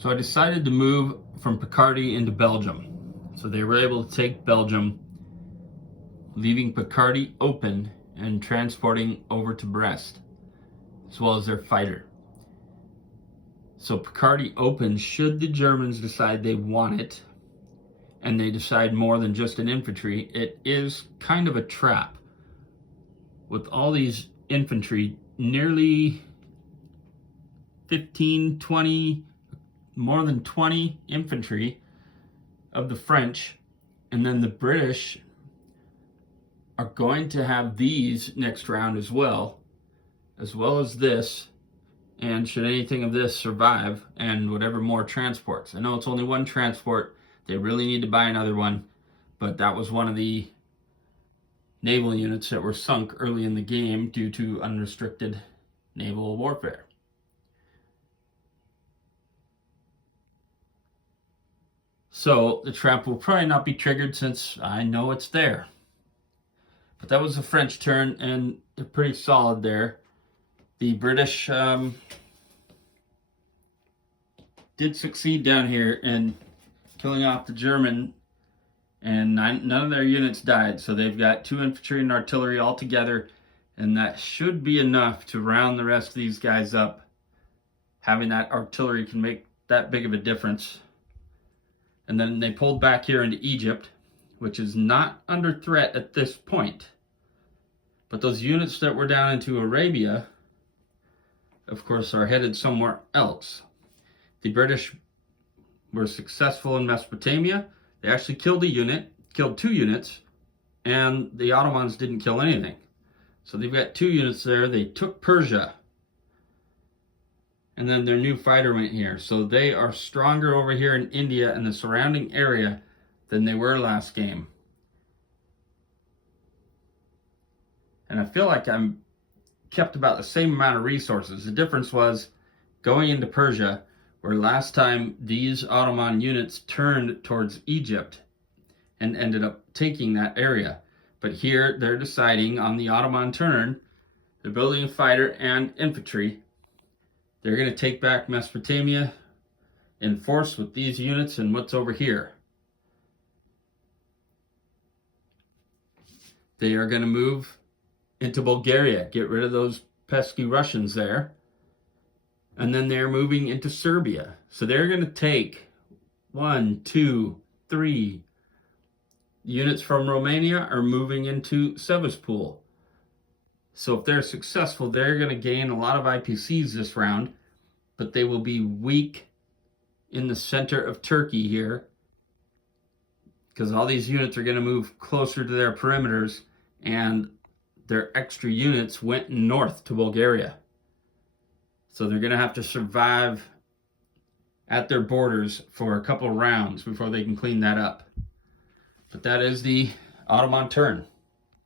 So I decided to move from Picardy into Belgium. So they were able to take Belgium, leaving Picardy open and transporting over to Brest, as well as their fighter. So Picardy open should the Germans decide they want it, and they decide more than just an infantry. It is kind of a trap. With all these infantry, nearly 15, 20, more than 20 infantry of the French, and then the British are going to have these next round as well as this, and should anything of this survive, and whatever more transports. I know it's only one transport, they really need to buy another one, but that was one of the naval units that were sunk early in the game due to unrestricted naval warfare. So the trap will probably not be triggered since I know it's there. But that was the French turn, and they're pretty solid there. The British did succeed down here in killing off the German, and none of their units died. So they've got 2 infantry and artillery all together, and that should be enough to round the rest of these guys up. Having that artillery can make that big of a difference. And then they pulled back here into Egypt, which is not under threat at this point. But those units that were down into Arabia, of course, are headed somewhere else. The British were successful in Mesopotamia. They actually killed 2 units, and the Ottomans didn't kill anything. So they've got 2 units there. They took Persia, and then their new fighter went here. So they are stronger over here in India and the surrounding area than they were last game. And I feel like I'm kept about the same amount of resources. The difference was going into Persia, where last time these Ottoman units turned towards Egypt and ended up taking that area. But here they're deciding on the Ottoman turn, they're building a fighter and infantry. They're going to take back Mesopotamia in force with these units and what's over here. They are going to move into Bulgaria, get rid of those pesky Russians there. And then they're moving into Serbia. So they're going to take 1, 2, 3 units from Romania are moving into Sevastopol. So if they're successful, they're going to gain a lot of IPCs this round, but they will be weak in the center of Turkey here, because all these units are going to move closer to their perimeters, and their extra units went north to Bulgaria. So they're going to have to survive at their borders for a couple of rounds before they can clean that up. But that is the Ottoman turn.